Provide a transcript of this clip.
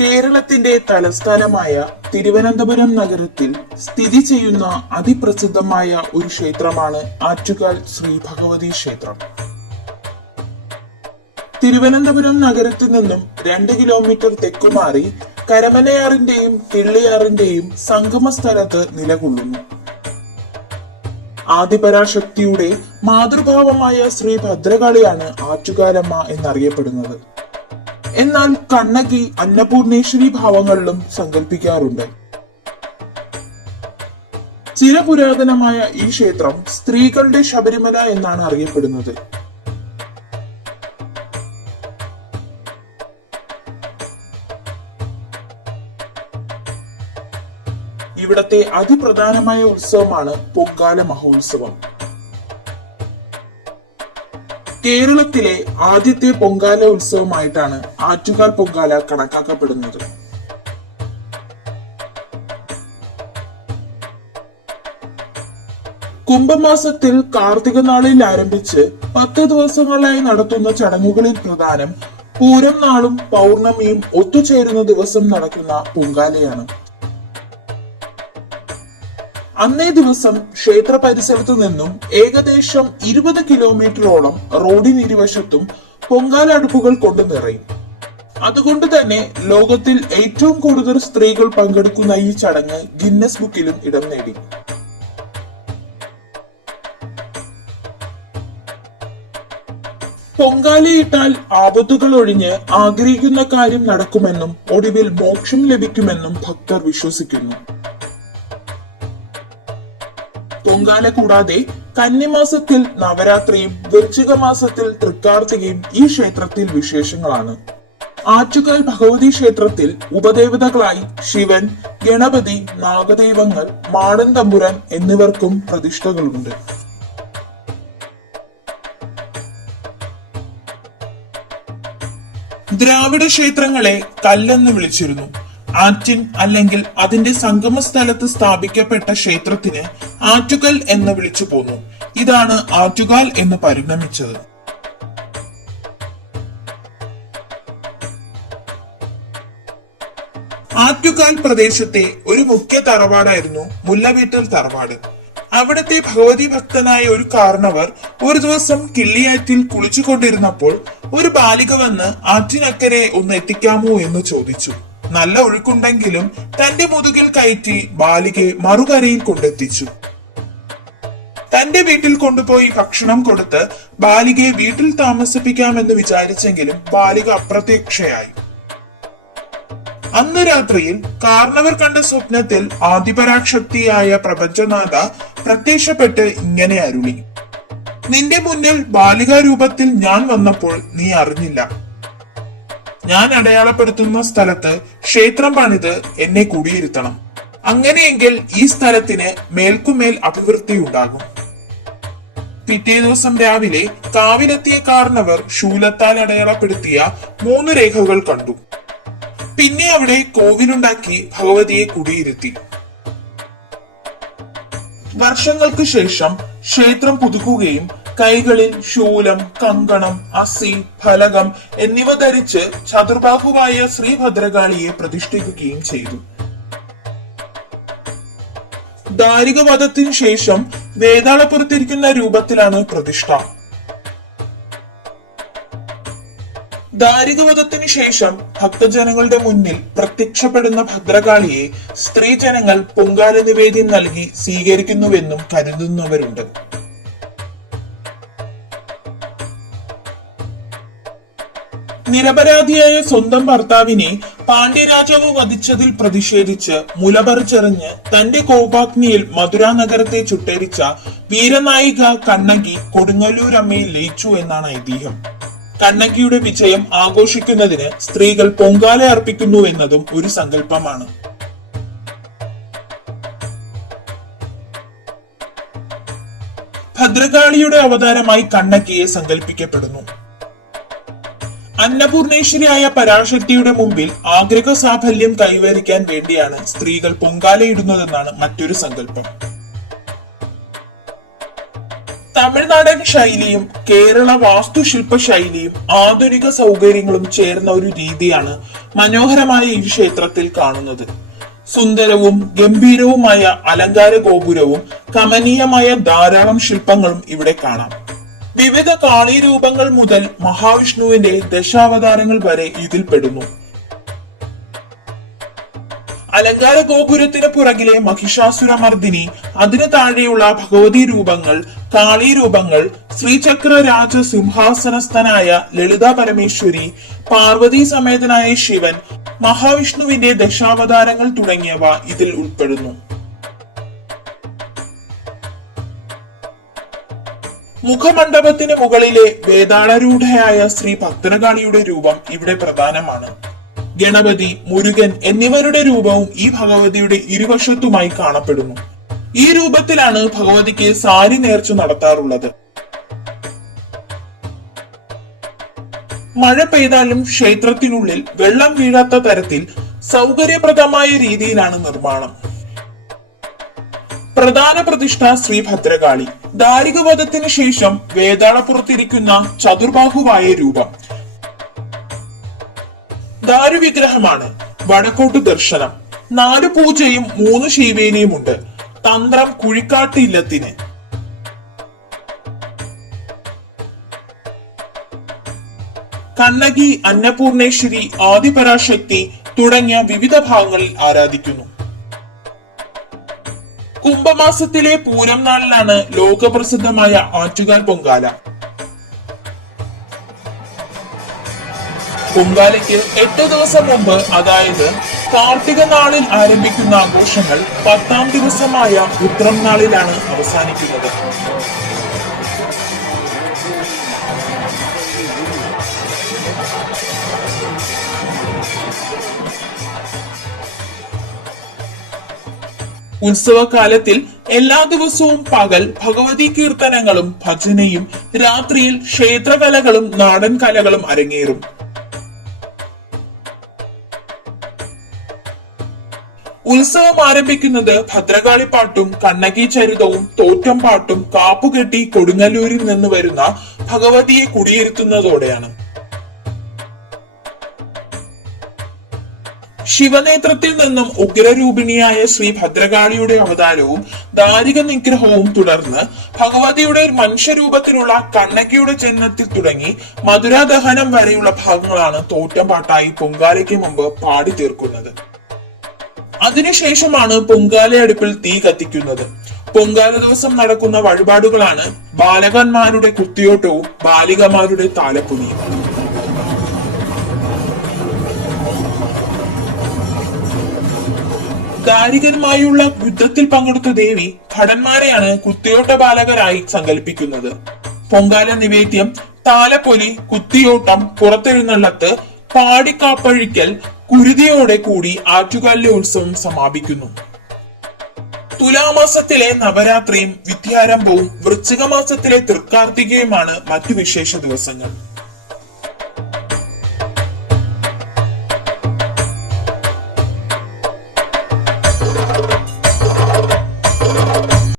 കേരളത്തിന്റെ തലസ്ഥാനമായ തിരുവനന്തപുരം നഗരത്തിൽ സ്ഥിതി ചെയ്യുന്ന അതിപ്രസിദ്ധമായ ഒരു ക്ഷേത്രമാണ് ആറ്റുകാൽ ശ്രീ ഭഗവതി ക്ഷേത്രം. തിരുവനന്തപുരം നഗരത്തിൽ നിന്നും 2 കിലോമീറ്റർ തെക്കുമാറി കരമനയാറിന്റെയും കിള്ളിയാറിന്റെയും സംഗമ സ്ഥലത്ത് നിലകൊള്ളുന്നു. ആദിപരാശക്തിയുടെ മാതൃഭാവമായ ശ്രീ ഭദ്രകാളിയാണ് ആറ്റുകാലമ്മ എന്നറിയപ്പെടുന്നത്. എന്നാൽ കണ്ണകി, അന്നപൂർണേശ്വരി ഭാവങ്ങളിലും സങ്കല്പിക്കാറുണ്ട്. ചിരപുരാതനമായ ഈ ക്ഷേത്രം സ്ത്രീകളുടെ ശബരിമല എന്നാണ് അറിയപ്പെടുന്നത്. ഇവിടത്തെ അതിപ്രധാനമായ ഉത്സവമാണ് പൊങ്കാല മഹോത്സവം. കേരളത്തിലെ ആദ്യത്തെ പൊങ്കാല ഉത്സവമായിട്ടാണ് ആറ്റുകാൽ പൊങ്കാല കണക്കാക്കപ്പെടുന്നത്. കുംഭമാസത്തിൽ കാർത്തിക നാളിൽ ആരംഭിച്ച് 10 ദിവസങ്ങളായി നടത്തുന്ന ചടങ്ങുകളിൽ പ്രധാനം പൂരം നാളും പൗർണമിയും ഒത്തുചേരുന്ന ദിവസം നടക്കുന്ന പൊങ്കാലയാണ്. അന്നേ ദിവസം ക്ഷേത്ര പരിസരത്തു നിന്നും ഏകദേശം 20 കിലോമീറ്ററോളം റോഡിനിരുവശത്തും പൊങ്കാല അടുപ്പുകൾ കൊണ്ട് നിറയും. അതുകൊണ്ട് തന്നെ ലോകത്തിൽ ഏറ്റവും കൂടുതൽ സ്ത്രീകൾ പങ്കെടുക്കുന്ന ഈ ചടങ്ങ് ഗിന്നസ് ബുക്കിലും ഇടം നേടി. പൊങ്കാലയിട്ടാൽ ആപത്തുകൾ ഒഴിഞ്ഞ് ആഗ്രഹിക്കുന്ന കാര്യം നടക്കുമെന്നും ഒടുവിൽ മോക്ഷം ലഭിക്കുമെന്നും ഭക്തർ വിശ്വസിക്കുന്നു. പൊങ്കാല കൂടാതെ കന്നിമാസത്തിൽ നവരാത്രിയും വൃശ്ചിക മാസത്തിൽ തൃക്കാർത്തികയും ഈ ക്ഷേത്രത്തിൽ വിശേഷങ്ങളാണ്. ആറ്റുകാൽ ഭഗവതി ക്ഷേത്രത്തിൽ ഉപദേവതകളായി ശിവൻ, ഗണപതി, നാഗദൈവങ്ങൾ, മാടൻ തമ്പുരാൻ എന്നിവർക്കും പ്രതിഷ്ഠകളുണ്ട്. ദ്രാവിഡ ക്ഷേത്രങ്ങളെ കല്ലെന്ന് വിളിച്ചിരുന്നു. ആറ്റിൻ അല്ലെങ്കിൽ അതിന്റെ സംഗമ സ്ഥലത്ത് സ്ഥാപിക്കപ്പെട്ട ക്ഷേത്രത്തിന് ആറ്റുകൽ എന്ന് വിളിച്ചു പോന്നു. ഇതാണ് ആറ്റുകാൽ എന്ന് പരിണമിച്ചത്. ആറ്റുകാൽ പ്രദേശത്തെ ഒരു മുഖ്യ തറവാടായിരുന്നു മുല്ലവീട്ടിൽ തറവാട്. അവിടത്തെ ഭഗവതി ഭക്തനായ ഒരു കാരണവർ ഒരു ദിവസം കിള്ളിയാറ്റിൽ കുളിച്ചുകൊണ്ടിരുന്നപ്പോൾ ഒരു ബാലിക വന്ന് ആറ്റിനക്കരെ ഒന്ന് എത്തിക്കാമോ എന്ന് ചോദിച്ചു. നല്ല ഒഴുക്കുണ്ടെങ്കിലും തന്റെ മുതുകിൽ കയറ്റി ബാലികയെ മറുകരയിൽ കൊണ്ടെത്തിച്ചു. തന്റെ വീട്ടിൽ കൊണ്ടുപോയി ഭക്ഷണം കൊടുത്ത് ബാലികയെ വീട്ടിൽ താമസിപ്പിക്കാമെന്ന് വിചാരിച്ചെങ്കിലും ബാലിക അപ്രത്യക്ഷയായി. അന്ന് രാത്രിയിൽ കാരണവർ കണ്ട സ്വപ്നത്തിൽ ആദിപരാശക്തിയായ പ്രപഞ്ചനാഥ പ്രത്യക്ഷപ്പെട്ട് ഇങ്ങനെ അരുളി: നിന്റെ മുന്നിൽ ബാലികാ രൂപത്തിൽ ഞാൻ വന്നപ്പോൾ നീ അറിഞ്ഞില്ല. ഞാൻ അടയാളപ്പെടുത്തുന്ന സ്ഥലത്ത് ക്ഷേത്രം പണിത് എന്നെ കുടിയിരുത്തണം. അങ്ങനെയെങ്കിൽ ഈ സ്ഥലത്തിന് മേൽക്കുമേൽ അഭിവൃദ്ധി ഉണ്ടാകും. പിറ്റേ ദിവസം രാവിലെ കാവിലെത്തിയ കാരണവർ ശൂലത്താൽ അടയാളപ്പെടുത്തിയ 3 രേഖകൾ കണ്ടു. പിന്നെ അവിടെ കോവിലുണ്ടാക്കി ഭഗവതിയെ കുടിയിരുത്തി. വർഷങ്ങൾക്ക് ശേഷം ക്ഷേത്രം പുതുക്കുകയും കൈകളിൽ ശൂലം, കങ്കണം, അസി, ഫലകം എന്നിവ ധരിച്ച് ചതുർബാഹുവായ ശ്രീ ഭദ്രകാളിയെ പ്രതിഷ്ഠിക്കുകയും ചെയ്തു. ദാരികവധത്തിനു ശേഷം വേതാളപ്പുറത്തിരിക്കുന്ന രൂപത്തിലാണ് പ്രതിഷ്ഠ. ദാരികവധത്തിനു ശേഷം ഭക്തജനങ്ങളുടെ മുന്നിൽ പ്രത്യക്ഷപ്പെടുന്ന ഭദ്രകാളിയെ സ്ത്രീജനങ്ങൾ പൊങ്കാല നിവേദ്യം നൽകി സ്വീകരിക്കുന്നുവെന്നും കരുതുന്നവരുണ്ട്. നിരപരാധിയായ സ്വന്തം ഭർത്താവിനെ പാണ്ഡ്യരാജാവ് വധിച്ചതിൽ പ്രതിഷേധിച്ച് മുലപറിച്ചെറിഞ്ഞ് തന്റെ കോപാഗ്നിയിൽ മധുരാ നഗരത്തെ ചുട്ടരിച്ച വീരനായിക കണ്ണകി കൊടുങ്ങല്ലൂരമ്മയിൽ ലയിച്ചു എന്നാണ് ഐതിഹ്യം. കണ്ണകിയുടെ വിജയം ആഘോഷിക്കുന്നതിന് സ്ത്രീകൾ പൊങ്കാല അർപ്പിക്കുന്നു എന്നതും ഒരു സങ്കല്പമാണ്. ഭദ്രകാളിയുടെ അവതാരമായി കണ്ണകിയെ സങ്കല്പിക്കപ്പെടുന്നു. അന്നപൂർണേശ്വരിയായ പരാശക്തിയുടെ മുമ്പിൽ ആഗ്രഹ സാഫല്യം കൈവരിക്കാൻ വേണ്ടിയാണ് സ്ത്രീകൾ പൊങ്കാലയിടുന്നതെന്നാണ് മറ്റൊരു സങ്കല്പം. തമിഴ്നാടൻ ശൈലിയും കേരള വാസ്തുശില്പ ശൈലിയും ആധുനിക സൗകര്യങ്ങളും ചേർന്ന ഒരു രീതിയാണ് മനോഹരമായ ഈ ക്ഷേത്രത്തിൽ കാണുന്നത്. സുന്ദരവും ഗംഭീരവുമായ അലങ്കാര ഗോപുരവും കമനീയമായ ധാരാളം ശില്പങ്ങളും ഇവിടെ കാണാം. വിവിധ കാളി രൂപങ്ങൾ മുതൽ മഹാവിഷ്ണുവിന്റെ ദശാവതാരങ്ങൾ വരെ ഇതിൽ പെടുന്നു. അലങ്കാര ഗോപുരത്തിന് പുറകിലെ മഹിഷാസുരമർദിനി, അതിനു താഴെയുള്ള ഭഗവതി രൂപങ്ങൾ, കാളി രൂപങ്ങൾ, ശ്രീചക്ര രാജ സിംഹാസനസ്ഥനായ ലളിത പരമേശ്വരി, പാർവതി സമേതനായ ശിവൻ, മഹാവിഷ്ണുവിന്റെ ദശാവതാരങ്ങൾ തുടങ്ങിയവ ഇതിൽ ഉൾപ്പെടുന്നു. മുഖമണ്ഡപത്തിന് മുകളിലെ വേതാളരൂഢയായ ശ്രീ ഭദ്രകാളിയുടെ രൂപം ഇവിടെ പ്രധാനമാണ്. ഗണപതി, മുരുകൻ എന്നിവരുടെ രൂപവും ഈ ഭഗവതിയുടെ ഇരുവശത്തുമായി കാണപ്പെടുന്നു. ഈ രൂപത്തിലാണ് ഭഗവതിക്ക് സാരി നേർച്ച നടത്താറുള്ളത്. മഴ പെയ്താലും ക്ഷേത്രത്തിനുള്ളിൽ വെള്ളം വീഴാത്ത തരത്തിൽ സൗകര്യപ്രദമായ രീതിയിലാണ് നിർമ്മാണം. പ്രധാന പ്രതിഷ്ഠ ശ്രീ ഭദ്രകാളി. ദാരികവധത്തിന് ശേഷം വേതാളപ്പുറത്തിരിക്കുന്ന ചതുർബാഹുവായ രൂപം ദാരുവിഗ്രഹമാണ്. വടക്കോട്ട് ദർശനം. 4 പൂജയും 3 ശീവേലിയും ഉണ്ട്. തന്ത്രം കുഴിക്കാട്ട് ഇല്ലത്തിന്. കണ്ണകി, അന്നപൂർണേശ്വരി, ആദിപരാശക്തി തുടങ്ങിയ വിവിധ ഭാഗങ്ങളിൽ ആരാധിക്കുന്നു. കുംഭമാസത്തിലെ പൂരം നാളിലാണ് ലോകപ്രസിദ്ധമായ ആറ്റുകാൽ പൊങ്കാല. പൊങ്കാലയ്ക്ക് 8 ദിവസം മുമ്പ്, അതായത് കാർത്തിക നാളിൽ ആരംഭിക്കുന്ന ആഘോഷങ്ങൾ 10ാം ദിവസമായ ഉത്രം നാളിലാണ് അവസാനിക്കുന്നത്. ഉത്സവകാലത്തിൽ എല്ലാ ദിവസവും പകൽ ഭഗവതി കീർത്തനങ്ങളും ഭജനയും, രാത്രിയിൽ ക്ഷേത്രകലകളും നാടൻ കലകളും അരങ്ങേറും. ഉത്സവം ആരംഭിക്കുന്നത് ഭദ്രകാളിപ്പാട്ടും കണ്ണകി ചരിതവും തോറ്റം പാട്ടും കാപ്പുകെട്ടി കൊടുങ്ങല്ലൂരിൽ നിന്ന് വരുന്ന ഭഗവതിയെ കുടിയിരുത്തുന്നതോടെയാണ്. ശിവനേത്രത്തിൽ നിന്നും ഉഗ്രരൂപിണിയായ ശ്രീ ഭദ്രകാളിയുടെ അവതാരവും ദാരിക നിഗ്രഹവും തുടർന്ന് ഭഗവതിയുടെ മനുഷ്യരൂപത്തിലുള്ള കണ്ണകിയുടെ ജന്മത്തിൽ തുടങ്ങി മധുരാദഹനം വരെയുള്ള ഭാഗങ്ങളാണ് തോറ്റംപാട്ടായി പൊങ്കാലയ്ക്ക് മുമ്പ് പാടി തീർക്കുന്നത്. അതിനുശേഷമാണ് പൊങ്കാല അടുപ്പിൽ തീ കത്തിക്കുന്നത്. പൊങ്കാല ദിവസം നടക്കുന്ന വഴിപാടുകളാണ് ബാലകന്മാരുടെ കുത്തിയോട്ടവും ബാലികമാരുടെ താലപ്പൊലിയും. ദാരികന്മായുള്ള യുദ്ധത്തിൽ പങ്കെടുത്ത ദേവി ഭടന്മാരെയാണ് കുത്തിയോട്ട ബാലകരായി സങ്കല്പിക്കുന്നത്. പൊങ്കാല നിവേദ്യം, താലപ്പൊലി, കുത്തിയോട്ടം, പുറത്തെഴുന്നള്ളത്ത്, പാടിക്കാപ്പഴിക്കൽ, കുരുതിയോടെ കൂടി ആറ്റുകാലിലെ ഉത്സവം സമാപിക്കുന്നു. തുലാമാസത്തിലെ നവരാത്രിയും വിദ്യാരംഭവും വൃശ്ചിക മാസത്തിലെ തൃക്കാർത്തികയുമാണ് മറ്റു വിശേഷ ദിവസങ്ങൾ.